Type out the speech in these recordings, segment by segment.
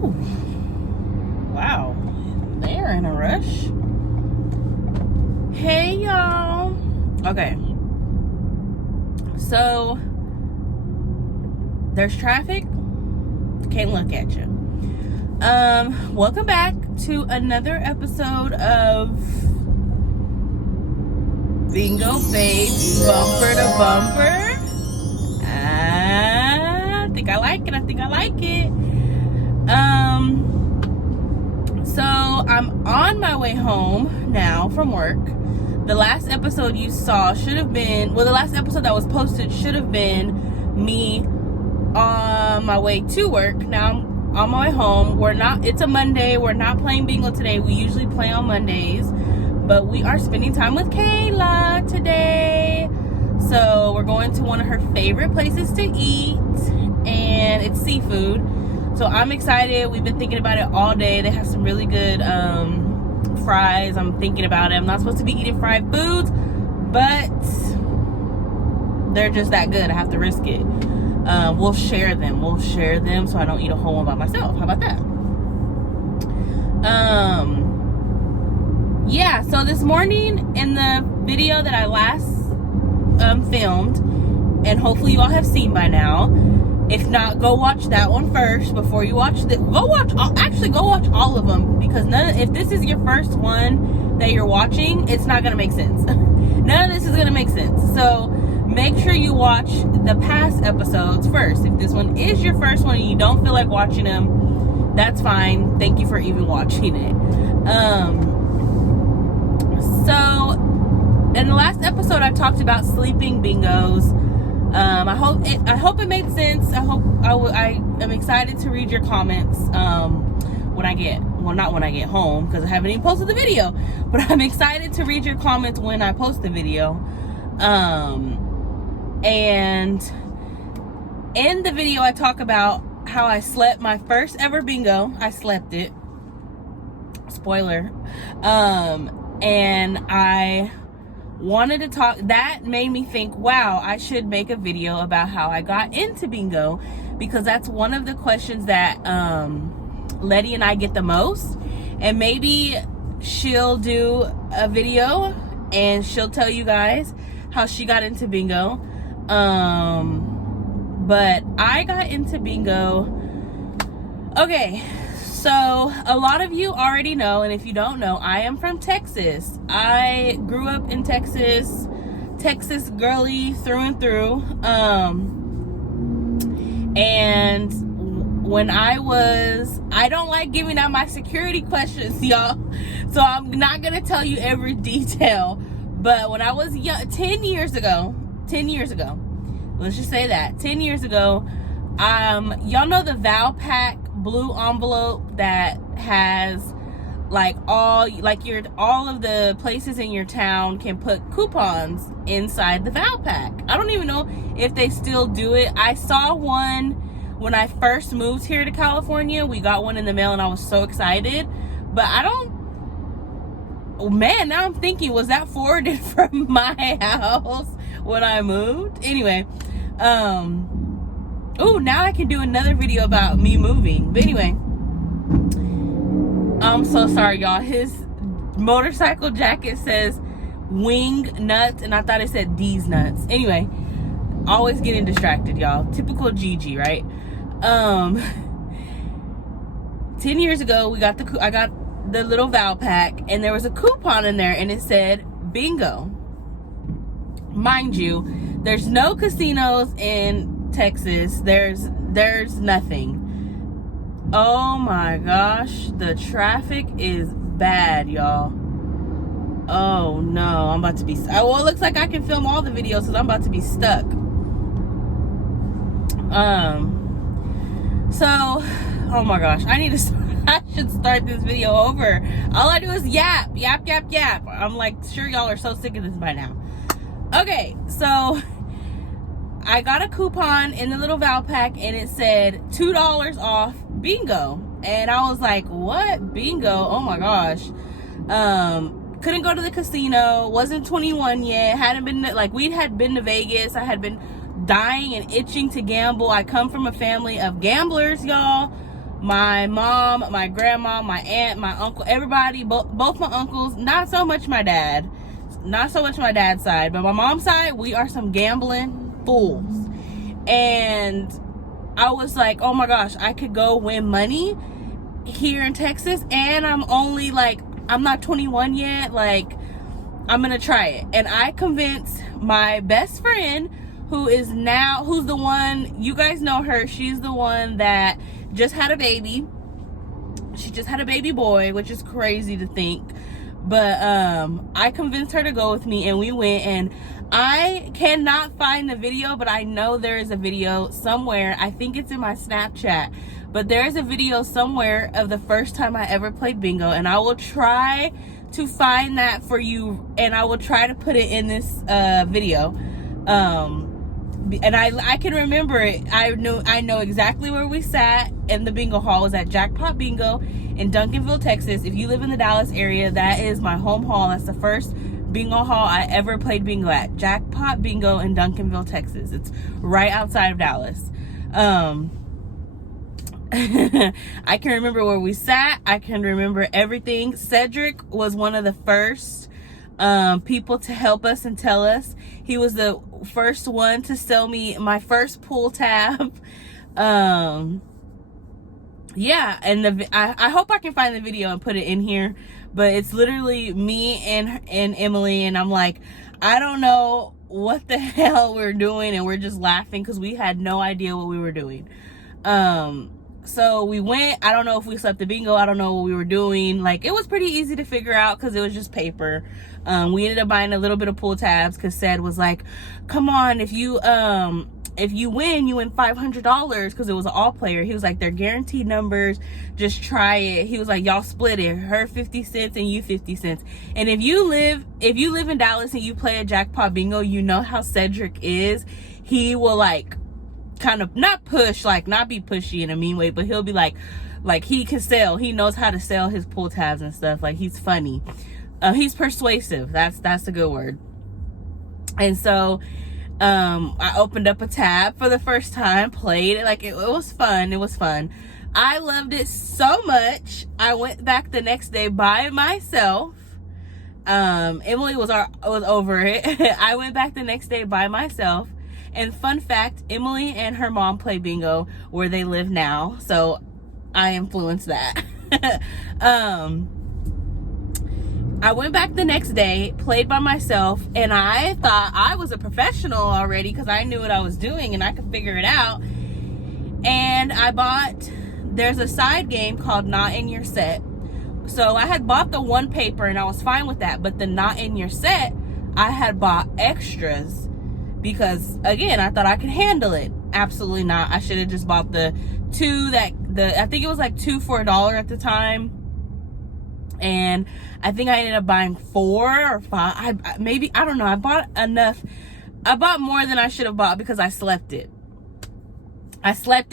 Ooh. Wow. They're in a rush. Hey, y'all. Okay. So, there's traffic. Can't look at you. Welcome back to another episode of Bingo Babes Bumper to Bumper. I think I like it. So I'm on my way home now from work. The last episode you saw should have been, well, the last episode that was posted should have been me on my way to work. Now I'm on my way home. It's a Monday. We're not playing bingo today. We usually play on Mondays, but we are spending time with Kayla today. So we're going to one of her favorite places to eat, and it's seafood. So I'm excited. We've been thinking about it all day. They have some really good fries. I'm thinking about it. I'm not supposed to be eating fried foods, but they're just that good. I have to risk it. We'll share them so I don't eat a whole one by myself. How about that? Yeah, so this morning in the video that I last filmed, and hopefully you all have seen by now. If not, go watch that one first before you watch go watch all of them, because if this is your first one that you're watching, it's not gonna make sense. None of this is gonna make sense. So make sure you watch the past episodes first. If this one is your first one and you don't feel like watching them, that's fine. Thank you for even watching it. So in the last episode, I talked about sleeping bingos. I hope it made sense. I am excited to read your comments not when I get home, because I haven't even posted the video, but I'm excited to read your comments when I post the video. And in the video, I talk about how I slept my first ever bingo. I slept it. Spoiler. And I wanted to talk, that made me think, wow, I should make a video about how I got into bingo, because that's one of the questions that Letty and I get the most. And maybe she'll do a video and she'll tell you guys how she got into bingo. But I got into bingo. Okay, so a lot of you already know, and if you don't know, I am from Texas. I grew up in Texas girly through and through. And when I don't like giving out my security questions, y'all, so I'm not gonna tell you every detail. But when I was young, 10 years ago, let's just say that 10 years ago, y'all know the Valpak blue envelope that has all of the places in your town can put coupons inside the Valpak. I don't even know if they still do it. I saw one when I first moved here to California. We got one in the mail and I was so excited, but now I'm thinking, was that forwarded from my house when I moved? Anyway, now I can do another video about me moving. But anyway, I'm so sorry, y'all. His motorcycle jacket says wing nuts, and I thought it said these nuts. Anyway, always getting distracted, y'all. Typical GiGi, right? 10 years ago, I got the little Valpak, and there was a coupon in there, and it said bingo. Mind you, there's no casinos in Texas. There's nothing. Oh my gosh, the traffic is bad, y'all. Oh no, I'm about to be well, it looks like I can film all the videos because I'm about to be stuck. So, oh my gosh, I should start this video over. All I do is yap. I'm like, sure y'all are so sick of this by now. Okay, so I got a coupon in the little Valpak, and it said $2 off bingo. And I was like, what? Bingo? Oh my gosh. Couldn't go to the casino, wasn't 21 yet, hadn't been, we had been to Vegas. I had been dying and itching to gamble. I come from a family of gamblers, y'all. My mom, my grandma, my aunt, my uncle, everybody, both my uncles, not so much my dad. Not so much my dad's side, but my mom's side, we are some gambling fools. And I was like, oh my gosh, I could go win money here in Texas, and I'm only like, I'm not 21 yet, like, I'm gonna try it. And I convinced my best friend, who's the one, you guys know her, she's the one that just had a baby. She just had a baby boy, which is crazy to think. But I convinced her to go with me, and we went. And I cannot find the video, but I know there is a video somewhere. I think it's in my Snapchat, but there is a video somewhere of the first time I ever played bingo, and I will try to find that for you, and I will try to put it in this video. And I can remember it. I know exactly where we sat in the bingo hall. It was at Jackpot Bingo in Duncanville, Texas. If you live in the Dallas area, that is my home hall. That's the first bingo hall I ever played bingo at. Jackpot Bingo in Duncanville, Texas. It's right outside of Dallas. I can remember where we sat. I can remember everything. Cedric was one of the first people to help us and tell us. He was the first one to sell me my first pull tab. Yeah, and I hope I can find the video and put it in here, but it's literally me and Emily, and I'm like, I don't know what the hell we're doing, and we're just laughing because we had no idea what we were doing. So we went. I don't know if we slept the bingo. I don't know what we were doing. Like, it was pretty easy to figure out because it was just paper. We ended up buying a little bit of pull tabs because Ced was like, come on, if you win, you win $500, because it was an all player. He was like, they're guaranteed numbers, just try it. He was like, y'all split it, her 50 cents and you 50 cents. And if you live in Dallas and you play a Jackpot Bingo, you know how Cedric is. He will like kind of not be pushy in a mean way, but he'll be like he can sell. He knows how to sell his pull tabs and stuff. Like, he's funny. He's persuasive. That's a good word. And so I opened up a tab for the first time, played it. Like, it was fun. It was fun. I loved it so much. I went back the next day by myself. Emily was over it. I went back the next day by myself. And fun fact, Emily and her mom play bingo where they live now, so I influenced that. I went back the next day, played by myself, and I thought I was a professional already because I knew what I was doing and I could figure it out. And there's a side game called Not in Your Set. So I had bought the one paper and I was fine with that, but the Not in Your Set, I had bought extras because, again, I thought I could handle it. Absolutely not. I should have just bought the two I think it was like $2 for $1 at the time. And I think I ended up buying 4 or 5. I don't know. I bought enough. I bought more than I should have bought because I slept it. Y'all. I slept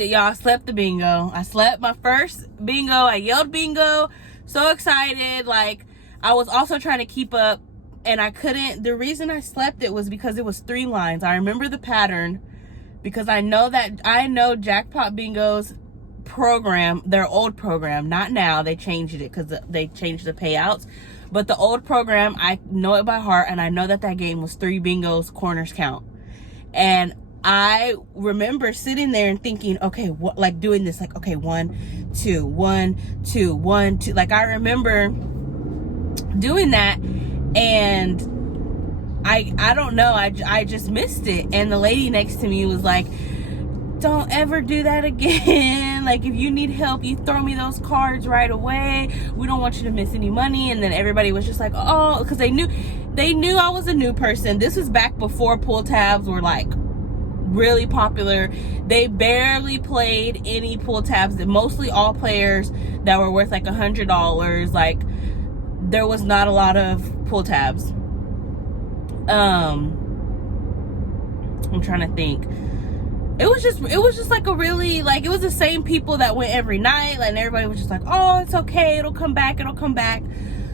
the bingo. I slept my first bingo. I yelled bingo. So excited. Like, I was also trying to keep up, and I couldn't. The reason I slept it was because it was 3 lines. I remember the pattern because I know Jackpot Bingo's program, their old program, not now, they changed it because they changed the payouts, but the old program, I know it by heart, and I know that game was 3 bingos, corners count. And I remember sitting there and thinking, okay, what, like doing this, like, okay, 1 2 1 2 1 2, like, I remember doing that, and I don't know, I just missed it. And the lady next to me was like, don't ever do that again. Like, if you need help, you throw me those cards right away. We don't want you to miss any money. And then everybody was just like, oh, because they knew I was a new person. This was back before pull tabs were like really popular. They barely played any pull tabs. Mostly all players that were worth like $100. Like, there was not a lot of pull tabs. I'm trying to think. It was just like a really, like, it was the same people that went every night, and everybody was just like, oh, it's okay, it'll come back.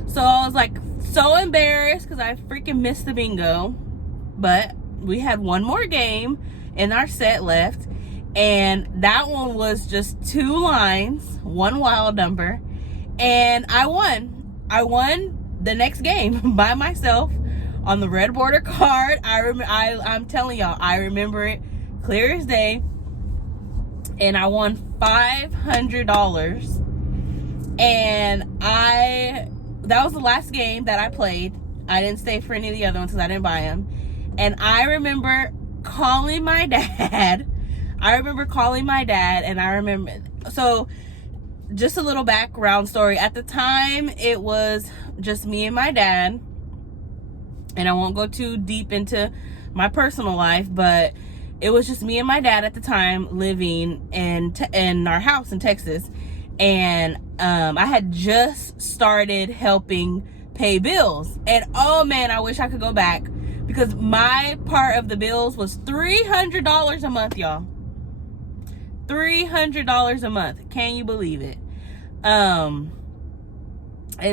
So I was like so embarrassed because I freaking missed the bingo. But we had one more game in our set left, And that one was just 2 lines, 1 wild number, and I won the next game by myself on the red border card. I'm telling y'all, I remember it clear as day. And I won $500. And that was the last game that I played. I didn't stay for any of the other ones because I didn't buy them. And I remember calling my dad. So just a little background story. At the time, it was just me and my dad. And I won't go too deep into my personal life, but it was just me and my dad at the time living in our house in Texas. And I had just started helping pay bills. And oh man, I wish I could go back, because my part of the bills was $300 a month, y'all. $300 a month. Can you believe it? And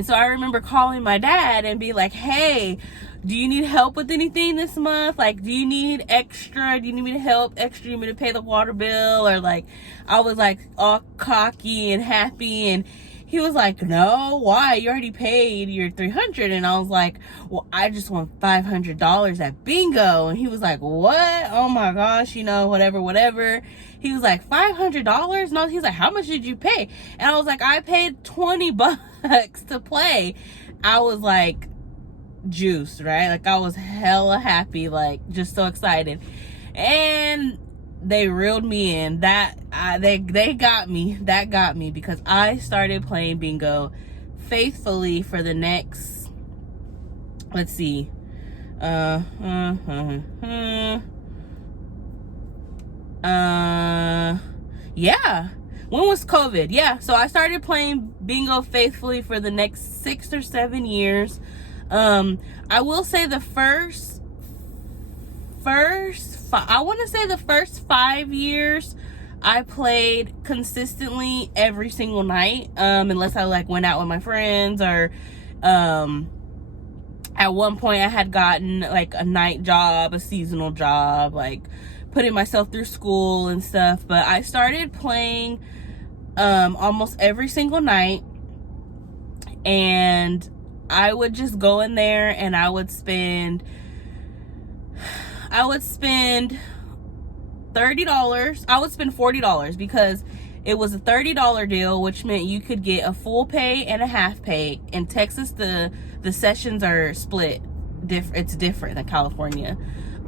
so I remember calling my dad and be like, hey, do you need help with anything this month? Like, do you need extra? Do you need me to help extra? Do you need me to pay the water bill? Or like, I was like all cocky and happy, and he was like, no, why? You already paid your $300. And I was like, well, I just want $500 at bingo. And he was like, what? Oh my gosh, whatever. He was like, $500? No, he's like, how much did you pay? And I was like, I paid $20 to play. I was like, juice, right? Like, I was hella happy, like just so excited. And they reeled me in. They got me. That got me, because I started playing bingo faithfully for the next, let's see, yeah. When was COVID? Yeah. So I started playing bingo faithfully for the next 6 or 7 years. I will say the first 5 years I played consistently every single night, unless I like went out with my friends, or at one point I had gotten like a night job, a seasonal job, like putting myself through school and stuff. But I started playing almost every single night, and I would just go in there and I would spend $30. I would spend $40, because it was a $30 deal, which meant you could get a full pay and a half pay. In Texas, the sessions are split. It's different than California.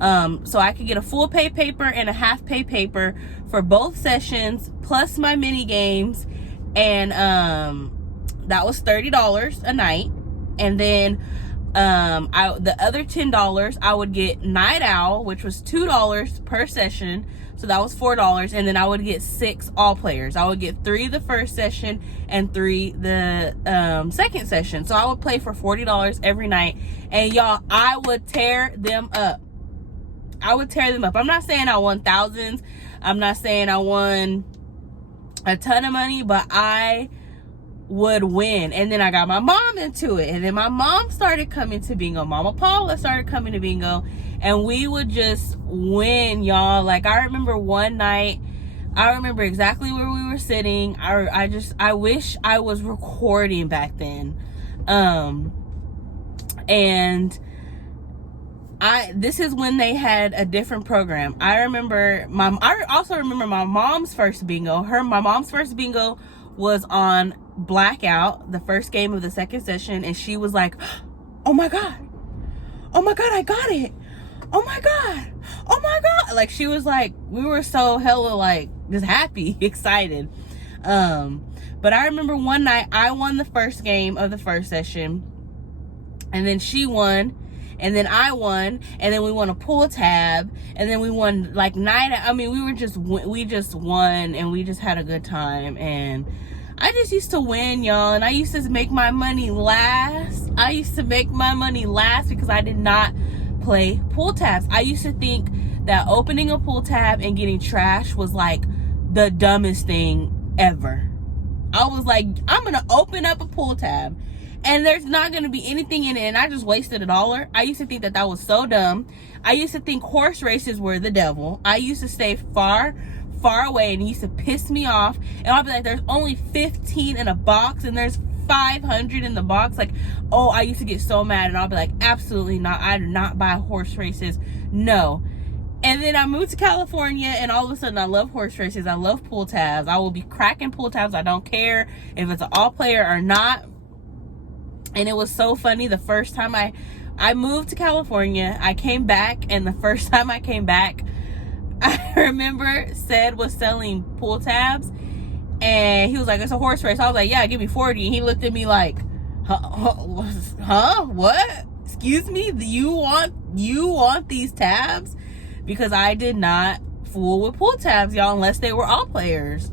So I could get a full pay paper and a half pay paper for both sessions, plus my mini games. And that was $30 a night. And then the other $10 I would get Night Owl, which was $2 per session, so that was $4. And then I would get 6 all players. I would get 3 the first session and 3 the second session. So I would play for $40 every night, and y'all, I would tear them up. I'm not saying I won thousands, I'm not saying I won a ton of money, but I would win. And then I got my mom into it, and then my mom started coming to bingo. Mama Paula started coming to bingo, and we would just win, y'all. Like, I remember one night, I remember exactly where we were sitting. I wish I was recording back then. And this is when they had a different program. I also remember my mom's first bingo. My mom's first bingo was on Blackout, the first game of the second session, and she was like, oh my god, I got it, oh my god. Like, she was like, we were so hella like just happy, excited. But I remember one night I won the first game of the first session, and then she won, and then I won, and then we won a pull tab, and then we won like we just won, and we just had a good time. And I just used to win, y'all, and I used to make my money last. Because I did not play pull tabs. I used to think that opening a pull tab and getting trash was like the dumbest thing ever. I was like, I'm gonna open up a pull tab and there's not gonna be anything in it, and I just wasted $1. I used to think that was so dumb. I used to think horse races were the devil. I used to stay far far away, and it used to piss me off. And I'll be like, there's only 15 in a box and there's 500 in the box. Like, oh, I used to get so mad, and I'll be like, absolutely not. I do not buy horse races. No. And then I moved to California, and all of a sudden I love horse races. I love pull tabs. I will be cracking pull tabs. I don't care if it's an all player or not. And it was so funny. The first time I moved to California, I came back, and the first time I came back, I remember Sed was selling pull tabs, and he was like, it's a horse race. I was like, yeah, give me 40. And he looked at me like, huh? What? Excuse me? You want these tabs? Because I did not fool with pull tabs, y'all, unless they were all players.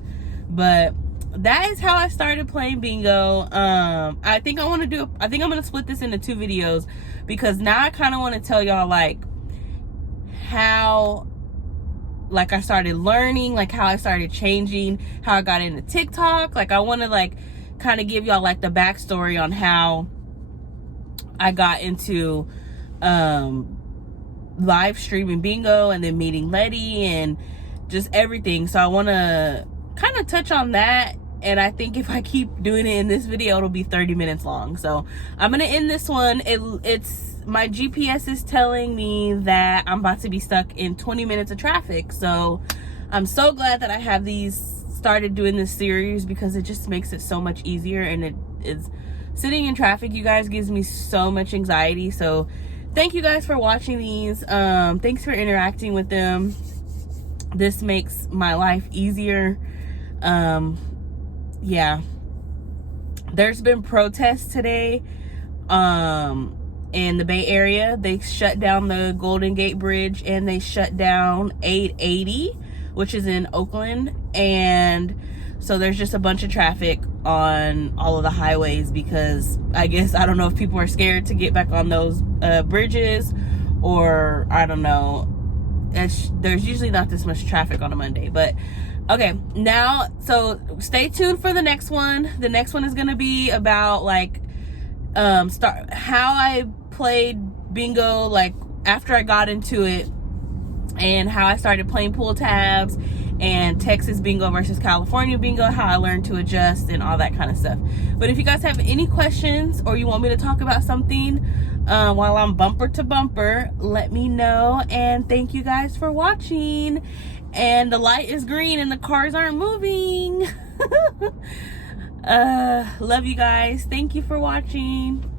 But that is how I started playing bingo. I think I'm gonna split this into 2 videos, because now I kind of want to tell y'all like how like I started learning, like how I started changing, how I got into TikTok. Like I want to like kind of give y'all like the backstory on how I got into live streaming bingo, and then meeting Letty, and just everything. So I want to kind of touch on that, and I think if I keep doing it in this video, it'll be 30 minutes long. So I'm gonna end this one. It's my GPS is telling me that I'm about to be stuck in 20 minutes of traffic. So I'm so glad that I have started doing this series, because it just makes it so much easier. And it is, sitting in traffic, you guys, gives me so much anxiety. So thank you guys for watching these. Thanks for interacting with them. This makes my life easier. Yeah, there's been protests today in the Bay Area. They shut down the Golden Gate Bridge, and they shut down 880, which is in Oakland. And so there's just a bunch of traffic on all of the highways, because I guess, I don't know if people are scared to get back on those bridges, or I don't know. There's usually not this much traffic on a Monday. But okay, now, so stay tuned for the next one. The next one is going to be about like how I played bingo, like after I got into it, and how I started playing pull tabs, and Texas bingo versus California bingo, how I learned to adjust, and all that kind of stuff. But if you guys have any questions, or you want me to talk about something while I'm bumper to bumper, let me know. And thank you guys for watching. And the light is green and the cars aren't moving. Love you guys. Thank you for watching.